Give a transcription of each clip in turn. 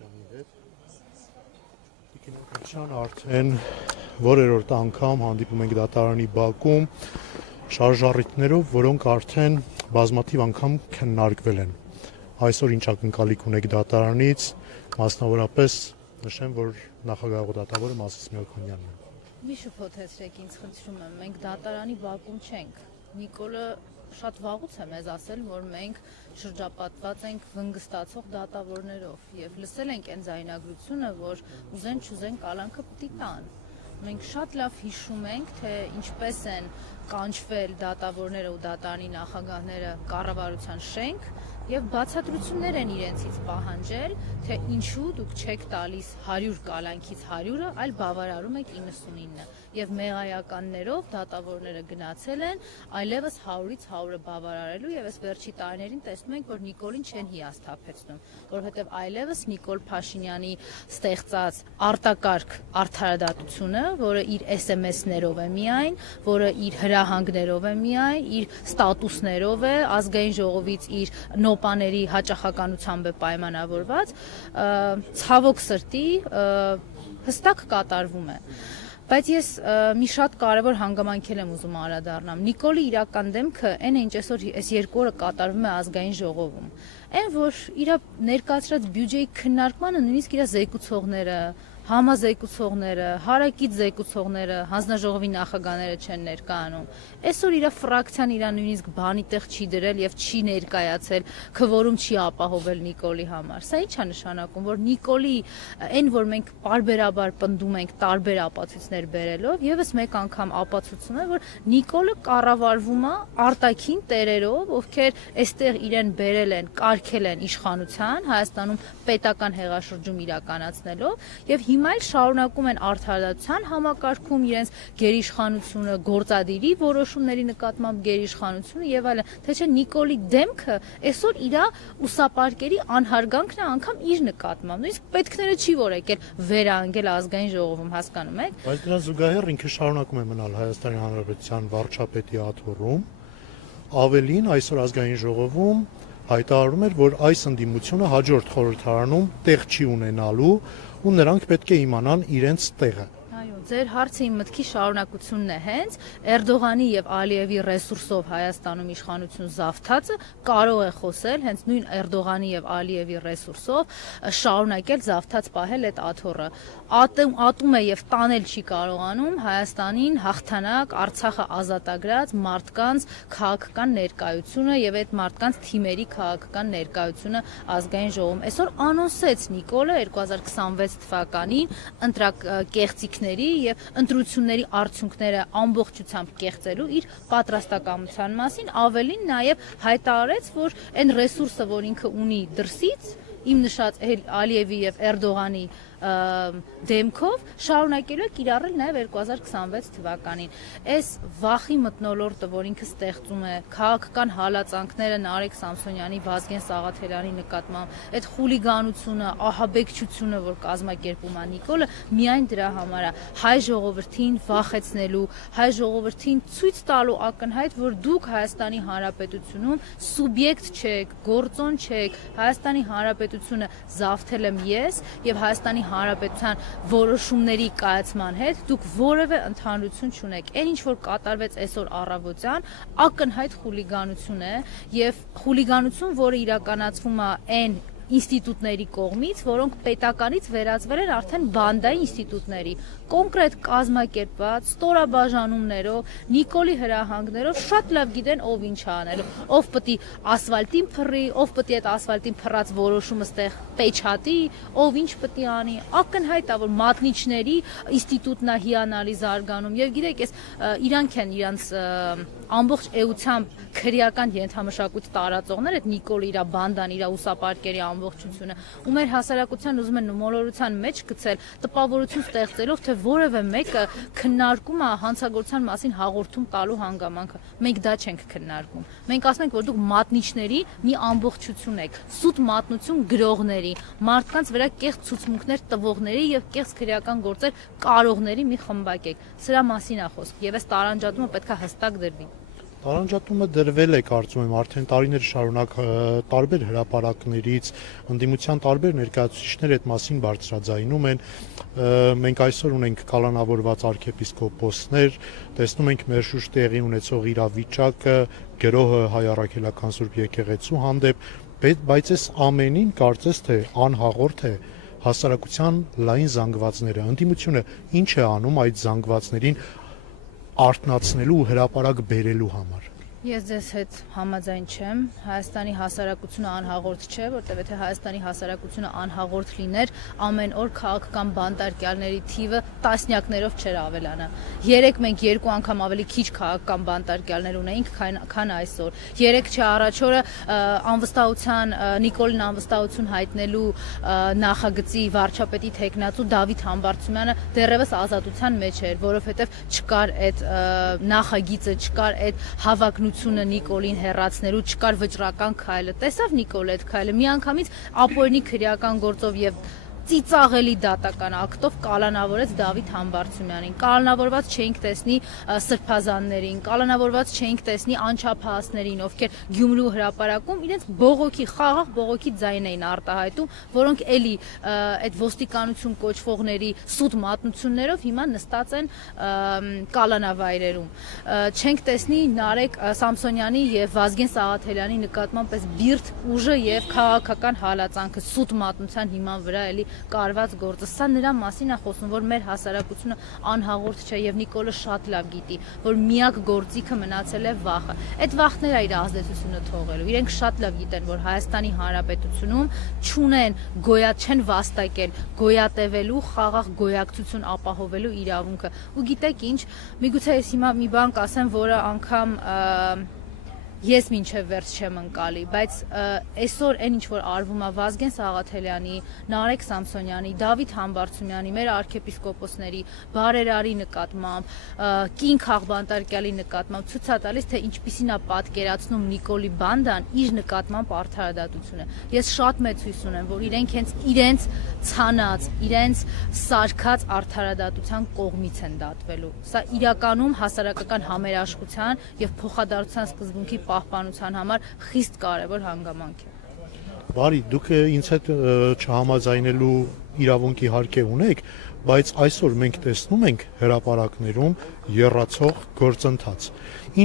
Ալեքսյանի հետ։ Տիկին Ալեքսյան արդեն որերորդ անգամ հանդիպում ենք դատարանի բակում շարժառիթներով, որոնք արդեն բազմաթիվ անգամ քննարկվել են։ Այսօր ինչ ակնկալիք ունեք դատարանից, մասնավորապես նշեմ, որ նախագահ-դատավորը Մասիս Մելքոնյանն է։ Մի շփոթեցրեք ինձ, խնդրում եմ, մենք դատարանի բակում չենք։ Նիկոլը շատ վաղուց է մեզ ասել, որ մենք շրջապատված ենք վնգստացող դատավորներով եւ լսել ենք այն ձայնագրությունը, որ ուզեն-չուզեն կալանքը պիտի տան։ Մենք շատ լավ հիշում ենք, թե ինչպես են կանչվել դատավորները ու դատարանի նախագահները կառավարության շենք եւ բացատրություններ են իրենցից պահանջել, թե ինչու դուք չեք տալիս 100 կալանքից 100-ը, այլ բավարարում եք 99-ը։ Եվ մեղայականներով դատավորները գնացել են այլևս 100-ից 100-ը բավարարելու եւ այս վերջի տարիներին տեսնում ենք, որ Նիկոլին չեն հիասթափեցնում, որովհետեւ այլևս Նիկոլ Փաշինյանի ստեղծած արտակարգ արդարադատությունը, որը իր SMS-ներով է միայն, որը իր հրահանգներով է միայն, իր ստատուսներով է, ազգային ժողովից իր նոպաների հաճախականությամբ է պայմանավորված, ցավոք սրտի հստակ կատարվում է։ Բայց ես մի շատ կարևոր հանգամանքել եմ ուզում անդրադառնամ։ Նիկոլի իրական դեմքը այն է, ինչ այսօր այս 2 օրը կատարվում է ազգային ժողովում։ Այն, որ իր ներկայացրած բյուջեի քննարկմանը նույնիսկ իր զեկուցողները, համազեկուցողները, հարակից զեկուցողները, հանձնաժողովի նախագահները չեն ներկայանում։ Այսօր իր ֆրակցիան իր նույնիսկ բանի տեղ չի դրել եւ չի ներկայացել, քվորում չի ապահովել Նիկոլի համար։ Սա ի՞նչ է նշանակում, որ Նիկոլի այն, որ մենք պարբերաբար պնդում ենք տարբեր ապացույցներ բերելով, եւս մեկ անգամ ապացուցում է, որ Նիկոլը կառավարվում է արտաքին տերերով, ովքեր այստեղ իրեն բերել են, կարգել են իշխանության, Հայաստանում պետական հեղաշրջում իրականացնելով եւ հիմա էլ շարունակում են արդարադատության համակարգում իրենց գերիշխանությունը, գործադիրի որոշումների նկատմամբ գերիշխանությունը եւ այլն, թե չէ Նիկոլի դեմքը այսօր իր ուսապարկերի անհարգանքն է անգամ իր նկատմամբ։ Նույնիսկ պետքները չի որ եկել վերանգել ազգային ժողովում, հասկանում եք։ Բայց դրան զուգահեռ ինքը շարունակում է մնալ Հայաստանի Հանրապետության վարչապետի աթոռում։ Ավելին այսօր ազգային ժողովում հայտարարում էր, որ այս ընդդիմությունը հաջորդ խորհրդարանում տեղ չի ունենալու ու նրանք պետք է իմանան իրենց տեղը։ Այո, ձեր հարցը իմ մտքի շարունակությունն է հենց Էրդողանի եւ Ալիևի ռեսուրսով Հայաստանում իշխանություն զավթածը կարող է խոսել հենց նույն Էրդողանի եւ Ալիևի ռեսուրսով շարունակել զավթած պահել այդ աթոռը։ Ատում է եւ տանել չի կարողանում Հայաստանին հաղթանակ, Արցախը ազատագրած մարդկանց քաղաքական ներկայությունը եւ այդ մարդկանց թիմերի քաղաքական ներկայությունը ազգային ժողովում։ Այսօր անոնսեց Նիկոլը 2026 թվականին ընտրակեղծիքների եւ ընտրությունների արդյունքները ամբողջությամբ կեղծելու իր պատրաստակամության մասին, ավելին նաեւ հայտարարեց, որ այն ռեսուրսը, որ ինքը ունի դրսից, իմ նշած Ալիևի եւ Էրդողանի դեմքով շարունակելու է կիրառել նաև 2026 թվականին։ Այս վախի մթնոլորտը, որ ինքը ստեղծում է, քաղաքական հալածանքները Նարեկ Սամսոնյանի, Վազգեն Սաղաթելյանի նկատմամբ, այդ խուլիգանությունը, ահաբեկչությունը, որ կազմակերպում է Նիկոլը, միայն դրա համար է հայ ժողովրդին վախեցնելու, հայ ժողովրդին ցույց տալու ակնհայտ, որ դուք Հայաստանի Հանրապետությունում սուբյեկտ չեք, գործոն չեք, Հայաստանի Հանրապետությունը զավթել եմ ես եւ Հայաստանի Հանրապետության որոշումների կայացման հետ դուք որևէ ընդհանրություն չունեք։ Այն ինչ որ կատարվեց այսօր առավոտյան, ակնհայտ խուլիգանություն է եւ խուլիգանություն, որը իրականացվում է այն ինստիտուտների կողմից, որոնք պետականից վերածվել են արդեն բանդայի ինստիտուտների, կոնկրետ կազմակերպված ստորաբաժանումներով, Նիկոլի հրահանգներով շատ լավ գիտեն ով ինչ անել, ով պետք է ասֆալտին փռի, ով պետք է այդ ասֆալտին փռած որոշումը ստեղ պեչատի, ով ինչ պետք է անի, ակնհայտ է որ մատնիչների ինստիտուտն է հիանալի զարգանում եւ գիտեք, այս իրանք են իրանց ամբողջ էությամբ քրեական ենթամշակույթ տարածողներ, այդ Նիկոլը իր բանդան, իր ուսապարկերի ամբողջությունը, ու մեր հասարակության ուզում են մոլորության մեջ գցել, տպավորություն ստեղծելով, թե որևէ մեկը քննարկում է հանցագործության մասին հաղորդում տալու հանգամանքը։ Մենք դա չենք քննարկում։ Մենք ասում ենք, որ դուք մատնիչների մի ամբողջություն եք, սուտ մատնություն գրողների, մարդկանց վրա կեղծ ցուցմունքներ տվողների եւ կեղծ քրեական գործեր կարողների մի խմբակ եք։ Սրա մասին է խոսք, եւ այս տարանջատումը պետք է հստակ դրվի։ Տարանջատումը դրվել է, կարծում եմ, արդեն տարիներ շարունակ տարբեր հրապարակներից ընդդիմության տարբեր ներկայացուցիչներ այդ մասին բարձրաձայնում են։ Մենք այսօր ունենք կալանավորված arczepiskoposներ, տեսնում ենք մեր շուրջ տեղի ունեցող իրավիճակը, գրոհը հայ առաքելական Սուրբ եկեղեցու հանդեպ, բայց այս ամենին կարծես թե անհաղորդ է հասարակության լայն զանգվածները։ Ընդդիմությունը ինչ է անում այդ զանգվածներին արթնացնելու ու հրապարակ բերելու համար։ Ես ձեզ հետ համաձայն չեմ, Հայաստանի հասարակությունը անհաղորդ չէ, որտեղ եթե Հայաստանի հասարակությունը անհաղորդ լիներ, ամեն օր քաղաքական բանտարկյալների թիվը տասնյակներով չէր ավելանա։ Երեկ մենք 2 անգամ ավելի քիչ քաղաքական բանտարկյալներ ունեինք, քան այսօր։ 3 չէ առաջ օրը անվստահության Նիկոլին անվստահություն հայտնելու նախագծի վարչապետի թեկնածու Դավիթ Համբարձումյանը դեռևս ազատության մեջ էր, որովհետև չկար այդ նախագիծը, չկար այդ հավակնությունը Նիկոլին հեռացնելու, չկար վճռական քայլը։ Տեսավ Նիկոլը այդ քայլը միանգամից ապօրինի քրեական գործով եւ ծիծաղելի դատական ակտով կալանավորեց Դավիթ Համբարձումյանին։ Կալանավորված չէինք տեսնի սրբազաններին, կալանավորված չէինք տեսնի անչափահասներին, ովքեր Գյումրու հրապարակում իրենց բողոքի, խաղաղ բողոքի ձայն էին արտահայտում, որոնք էլի այդ ոստիկանություն կոչվողների սուտ մատնություններով հիմա նստած են կալանավայրերում։ Չենք տեսնի Նարեկ Սամսոնյանի եւ Վազգեն Սաղաթելյանի նկատմամբ այս բիրտ ուժը եւ քաղաքական հալածանքը սուտ մատնության հիման վրա էլի կարված գործը, սա նրա մասին է խոսում, որ մեր հասարակությունը անհաղորդ չէ եւ Նիկոլը շատ լավ գիտի, որ միակ գործիքը մնացել է վախը։ Այդ վախն է իր ազդեցությունը թողելու։ Իրենք շատ լավ գիտեն, որ Հայաստանի Հանրապետությունում չեն վաստակել գոյատևելու, խաղաղ գոյակցություն ապահովելու իրավունքը։ Ու գիտեք ինչ, միգուցե ես հիմա մի բան կասեմ, որը անգամ ես մինչև վերջ չեմ ընկալի, բայց այսօր այն ինչ որ արվում է Վազգեն Սաղաթելյանի, Նարեկ Սամսոնյանի, Դավիթ Համբարձումյանի, մեր arczepiskoposների, բարերարի նկատմամբ, կին քաղբանտարկյալի նկատմամբ ցույց է տալիս, թե ինչպիսին է պատկերացնում Նիկոլի բանդան իր նկատմամբ արդարադատությունը։ Ես շատ մեծ հույս ունեմ, որ իրենց ցանած, իրենց սարքած արդարադատության կողմից են դատվելու։ Սա իրականում հասարակական համերաշխության եւ փոխադարձության սկզբունքի պահպանության համար խիստ կարևոր հանգամանք է։ Բարի, դուք ինձ հետ չհամաձայնելու իրավունքի հարկե ունեք, բայց այսօր մենք տեսնում ենք հրապարակներում եռացող գործընթաց։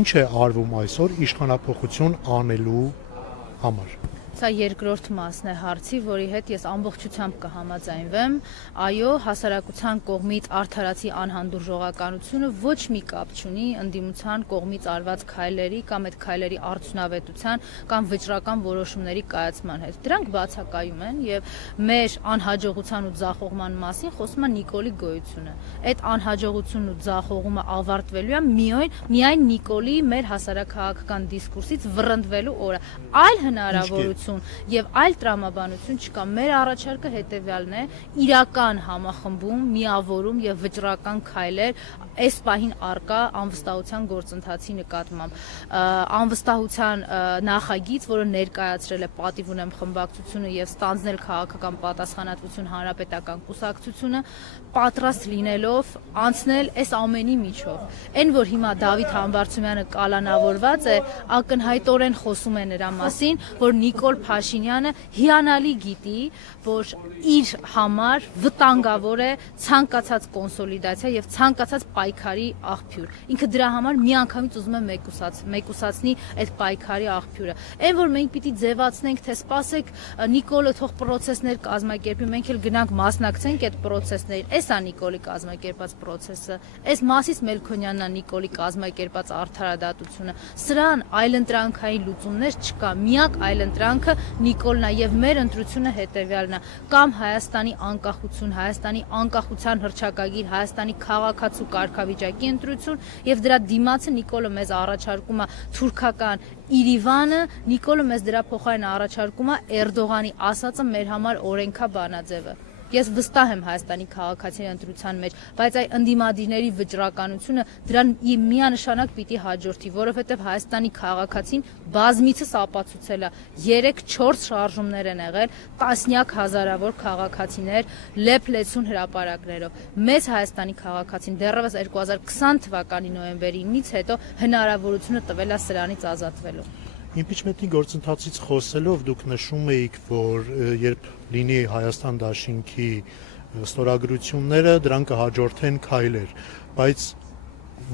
Ինչ է արվում այսօր իշխանափոխություն անելու համար։ Սա երկրորդ մասն է հարցի, որի հետ ես ամբողջությամբ կհամաձայնվեմ։ Այո, հասարակության կողմից արդարացի անհանդուրժողականությունը ոչ մի կապ չունի ընդդիմության կողմից արված քայլերի կամ այդ քայլերի արդյունավետության կամ վճռական որոշումների կայացման հետ։ Դրանք բացակայում են եւ մեր անհաջողության ու ձախողման մասին խոսում է Նիկոլի գոյությունը։ Այդ անհաջողությունն ու ձախողումը ավարտվելու է միայն Նիկոլի մեր հասարակահաղական դիսկուրսից վռնդվելու օրը։ Այլ հնարավորություն եւ այլ տրամաբանություն չկա։ Մեր առաջարկը հետեւյալն է՝ իրական համախմբում, միավորում եւ վճռական քայլեր այս պահին արկա անվստահության գործընթացի նկատմամբ։ Անվստահության նախագիծ, որը ներկայացրել է պատիվ ունեմ խմբակցությունը եւ ստանձնել քաղաքական պատասխանատվություն հանրապետական կուսակցությունը, պատրաստ լինելով անցնել այս ամենի միջով։ Այն որ հիմա Դավիթ Համբարձումյանը կալանավորված է, ակնհայտորեն խոսում է նրա մասին, որ Նիկոլ Փաշինյանը հիանալի գիտի, որ իր համար վտանգավոր է ցանկացած կոնսոլիդացիա եւ ցանկացած պայքարի աղբյուր։ Ինքը դրա համար միանգամից ուզում է մեկուսացնի այդ պայքարի աղբյուրը։ Այն որ մենք պիտի ձևացնենք, թե սպասեք Նիկոլը թող պրոցեսներ կազմակերպի, մենք էլ գնանք մասնակցենք այդ պրոցեսներին։ Էս է Նիկոլի կազմակերպած պրոցեսը։ Այս Մասիս Մելքոնյանն է Նիկոլի կազմակերպած արդարադատությունը։ Սրան այլընտրանքային լուծումներ չկա։ Միակ այլընտրանքը Նիկոլն է եւ մեր ընտրությունը հետեւյալն է։ Կամ Հայաստանի անկախություն, Հայաստանի անկախության հռչակագիր, Հայաստանի քաղաքացու կարգավիճակի ընտրություն եւ դրա դիմացը Նիկոլը մեզ առաջարկում է թուրքական Իրիվանը, Նիկոլը մեզ դրա փոխարեն առաջարկում է Էրդողանի ասածը մեր համար օրենքա բանաձևը։ Ես վստահ եմ Հայաստանի քաղաքացիների ընտրության մեջ, բայց այ ընդդիմադիրների վճռականությունը դրան միանշանակ պիտի հաջորդի, որովհետև Հայաստանի քաղաքացին բազմիցս ապացուցել է 3-4 շարժումներ են եղել, տասնյակ հազարավոր քաղաքացիներ լեփ-լեցուն հրապարակներով։ Մեծ Հայաստանի քաղաքացին դեռևս 2020 թվականի նոյեմբերի 9-ից հետո հնարավորությունը տվել է սրանից ազատվելու։ Իմպիչմենտի գործընթացից խոսելով դուք նշում էիք, որ երբ լինի Հայաստան դաշինքի ստորագրությունները, դրան կհաջորդեն քայլեր, բայց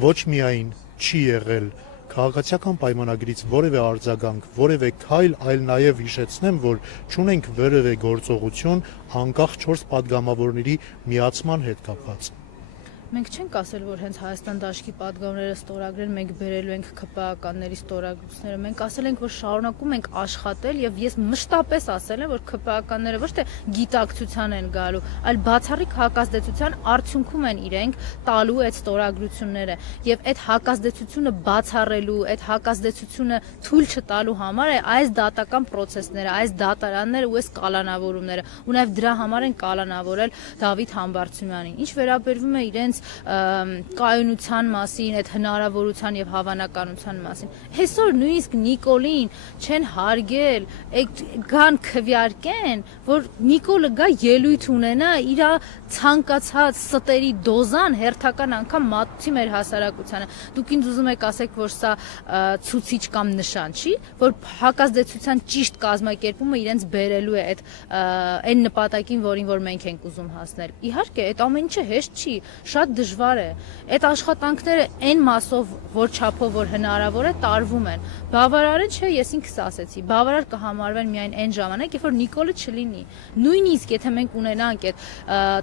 ոչ միայն չի եղել քաղաքացիական պայմանագրից որևէ արձագանք, որևէ քայլ, այլ նաև հիշեցնեմ, որ չունենք որևէ գործողություն անկախ 4 падգամավորների միացման հետ կապված։ Մենք չենք ասել, որ հենց Հայաստան դաշնքի падգամները ստորագրել, մենք բերելու ենք ԿՊԱ-ականների ստորագրությունները, մենք ասել ենք, որ շարունակում ենք աշխատել եւ ես մշտապես ասել եմ, որ ԿՊԱ-ականները ոչ թե գիտակցության են գալու, այլ բացառիկ հակազդեցության արդյունքում են իրենք տալու այդ ստորագրությունները եւ այդ հակազդեցությունը բացառելու, այդ հակազդեցությունը թույլ չտալու համար է այս դատական process-ները, այս դատարանները ու այս կալանավորումները, ու նաեւ դրա համար են կալանավորել Դավիթ Համբարձումյանին։ Ինչ վերաբերվում է իրենց կայունության մասին, այդ հնարավորության եւ հավանականության մասին։ Այսօր նույնիսկ Նիկոլին չեն հարգել, գան քվյարկեն, որ Նիկոլը գա ելույթ ունենա, իր ցանկացած ստերի դոզան հերթական անգամ մատուցի մեր հասարակությանը։ Դուք ինձ ուզում եք ասեք, որ սա ցուցիչ կամ նշան չի, որ հակազդեցության ճիշտ կազմակերպումը իրենց բերելու է այն նպատակին, որին որ մենք ենք ուզում հասնել։ Իհարկե, այդ ամեն ինչը հեշտ չի, շատ դժվար է։ Այդ աշխատանքները այն մասով, որ չափով որ հնարավոր է, տարվում են։ Բավարար է, չէ, ես ինքս ասեցի, բավարար կհամարվեն միայն այն ժամանակ, երբ որ Նիկոլը չլինի։ Նույնիսկ եթե մենք ունենանք այդ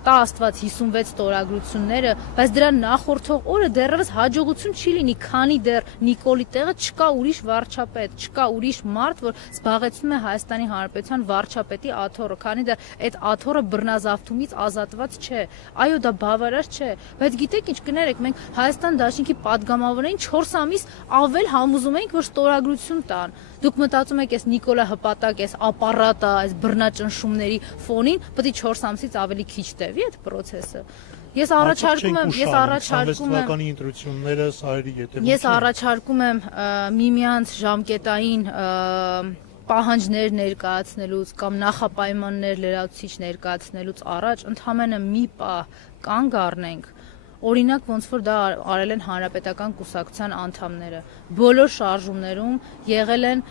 տա Աստված 56 ստորագրությունները, բայց դրա նախորդող օրը դեռևս հաջողություն չի լինի, քանի դեռ Նիկոլի տեղը չկա ուրիշ վարչապետ, չկա ուրիշ մարդ, որ զբաղեցնում է Հայաստանի Հանրապետության վարչապետի աթոռը, քանի դեռ այդ աթոռը բռնազավթումից ազատված չէ։ Այո, դա բավարար չէ, բայց գիտեք ինչ կներեք, մենք Հայաստան դաշինքի падգամավորներին 4 ամիս ավել համոզում ենք, որ ստորագրություն տան։ Դուք մտածում եք, այս Նիկոլա հպատակ, այս ապարատը, այս բռնաճնշումների ֆոնին պետք է 4 ամսից ավելի քիչ տևի այդ process-ը։ Ես առաջարկում եմ միմյանց ժամկետային պահանջներ ներկայացնելուց կամ նախապայմաններ լրացուցիչ ներկայացնելուց առաջ ընդհանրապես մի պահ կանգ առնենք, օրինակ ոնց որ դա արել են Հանրապետական կուսակցության անդամները, բոլոր շարժումներում եղել են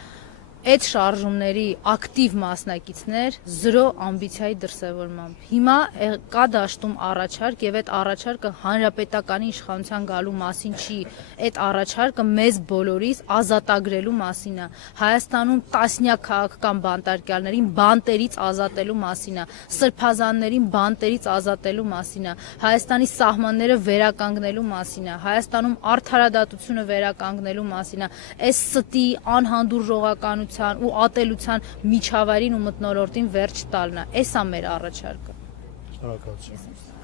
այդ շարժումների ակտիվ մասնակիցներ 0 ամբիցիայի դրսևորմամբ։ Հիմա կա դաշտում առաջարկ եւ այդ առաջարկը հանրապետականի իշխանության գալու մասին չի, այդ առաջարկը մեզ բոլորիս ազատագրելու մասին է, Հայաստանում տասնյակ քաղաքական բանտարկյալներին բանտերից ազատելու մասին է, սրբազաններին բանտերից ազատելու մասին է, Հայաստանի սահմանները վերականգնելու մասին է, Հայաստանում արդարադատությունը վերականգնելու մասին է, այս ստի անհանդուրժողականության ու ատելության միջավայրին ու մթնոլորտին վերջ տալն է։ Էսա մեր առաջարկը։ Շնորհակալություն։